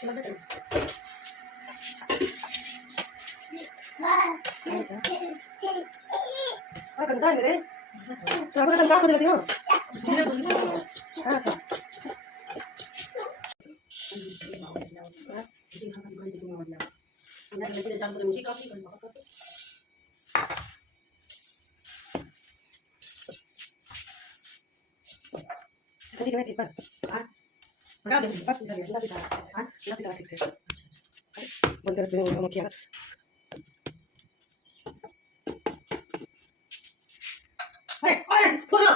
cần tay đấy. Rồi có cần cao hơn được không? Tadi kena tiba. Enggak ada tiba bisa lihat bisa. Enggak bisa fix. Bentar dulu mau kiat. Hei, oi, bono.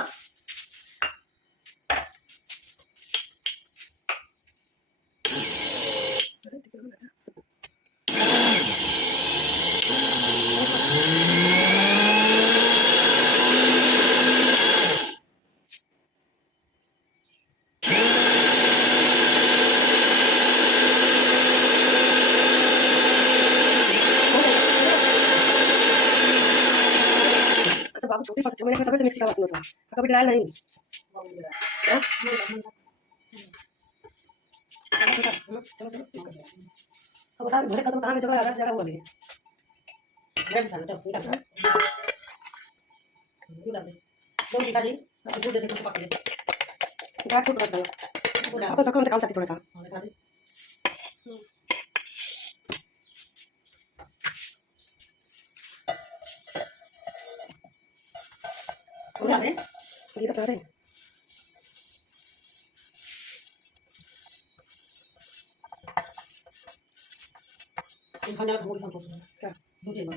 बाबू छोटे पास मैंने कहा mixie का बात सुना था कभी डाल नहीं अब बता मेरे कदम कहाँ में जगह जगह हुआ ले मैं डाल दो डाल दे दो दिखा दी अब दूध दे के पकड़ ले गाठ टूट गया अब सकल में काम चाहती थोड़ा सा दिखा दे उड़ा दे ये तो करे इन खाने का बहुत संतोष है क्या दूध ले लो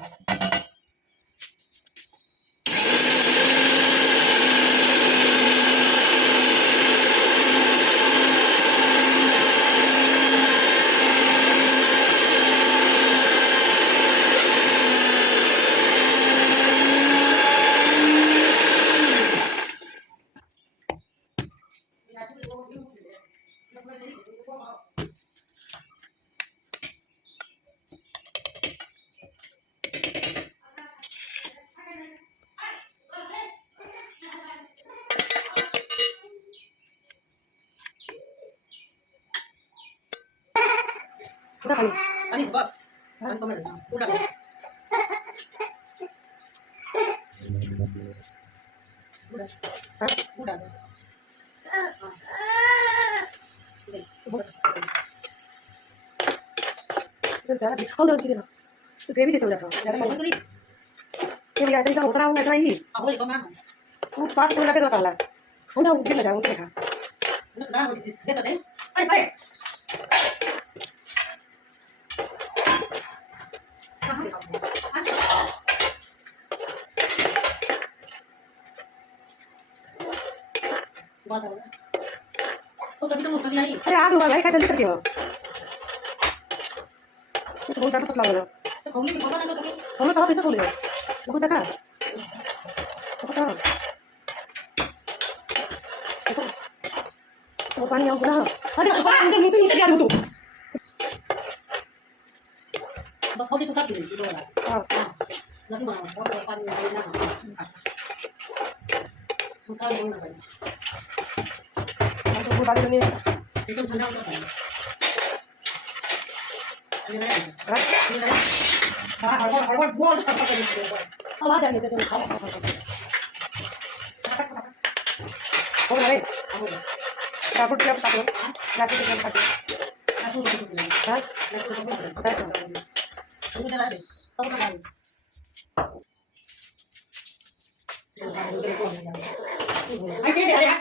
udah kali Ani buat kan komen udah udah itu cara di oh dalam kiri lah itu gravy sih sudah dari mana tadi ini ya tadi saya utara nggak lagi aku lagi komen aku pak udah ada kalau lah udah mungkin aja mungkin ya udah sekarang dia tadi ayo तो कभी तो मुझे नहीं आई अरे आग लगा भाई क्या जल्दी करती हो कुछ बहुत ज्यादा पतला हो गया तो खोलने में पता नहीं तो हम कहाँ पैसा खोलेगा बहुत टका पता तो पानी आओ ना अरे पानी अंदर नीचे नीचे क्या तू बस खोलने तो कर दी थी वाला हां लगी बना और पानी में ना मुका बोलना भाई तो वो पानी में एकदम ठंडा होता है ये ना हां बोल आवाज आ रही है तो खाओ हो गया अब राबुट क्या पता है राबुट क्या पता है हां उधर आ दे तब ना डाल आई के दे यार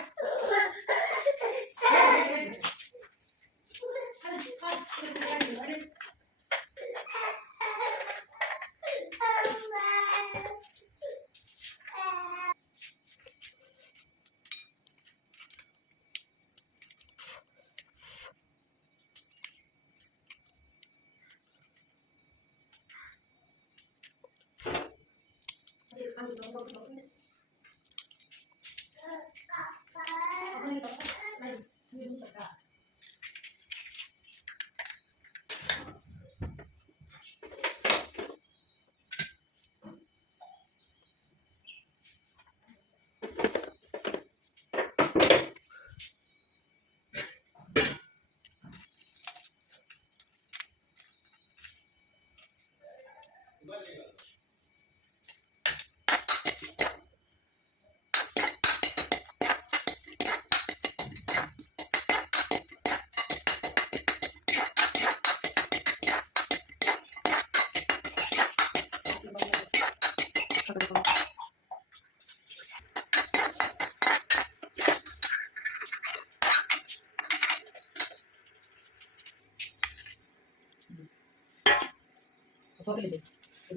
Sobrang liit.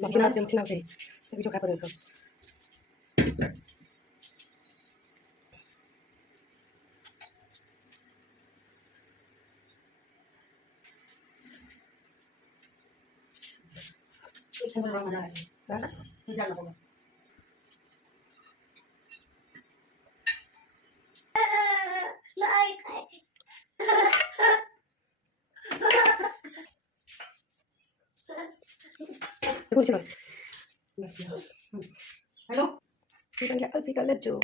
Magsinang. Sa video ka pa rin ko. Isang malamang malahan. Ha? Hindi ako. Kung sino? Hello? Sino niya? Sika Ledjo.